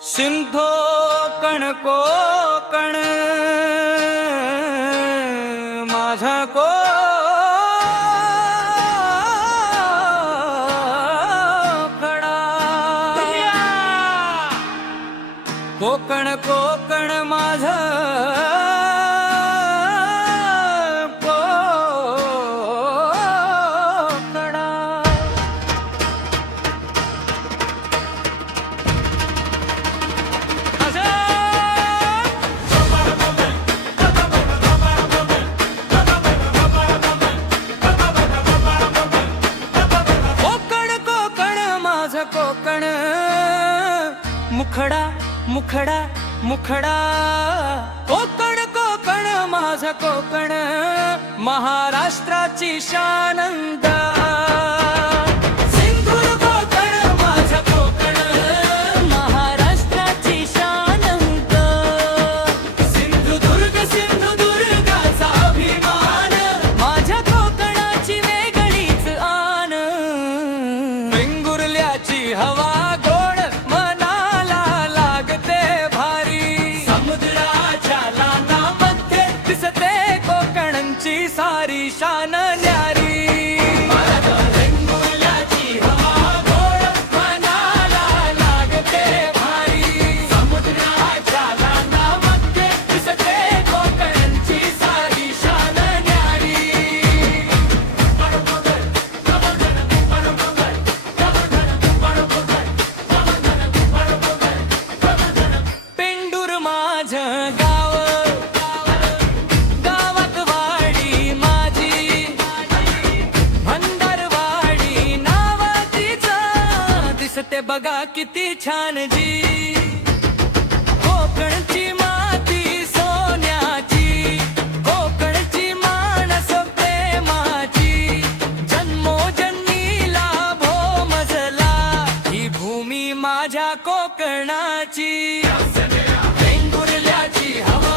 सिंधो कण कोकण माझा कोकण कोकण माझा कोकण मुखडा मुखडा मुखडा कोकण कोकण माझा कोकण महाराष्ट्राची शानंद सिंधुदुर्ग कोकण माझा कोकण महाराष्ट्राची शानंद सिंधुदुर्ग सिंधुदुर्गाचा अभिमान माझ्या कोकणाची वेगळीच आन वेंगुर्ल्याची हवा गोड मनाला लागते भारी समुद्राच्या लाटांमध्ये दिसते कोकणची सारी शान न्यारी वेंगुर्ल्याची हवा गोड मनाला लागते भारी समुद्राच्या लाटांमध्ये दिसते कोकणची सारी शान न्यारी पेंडूर माझं गाव गावात वाडी माझी भंडारवाडी नाव तिचं दिसते बघा किती छान जी कोकणची माती सोन्याची कोकणची माणस प्रेमाची जन्मोजन्मीला भोमजला ही भूमी माझ्या कोकणाची वेंगुर्ल्याची हवा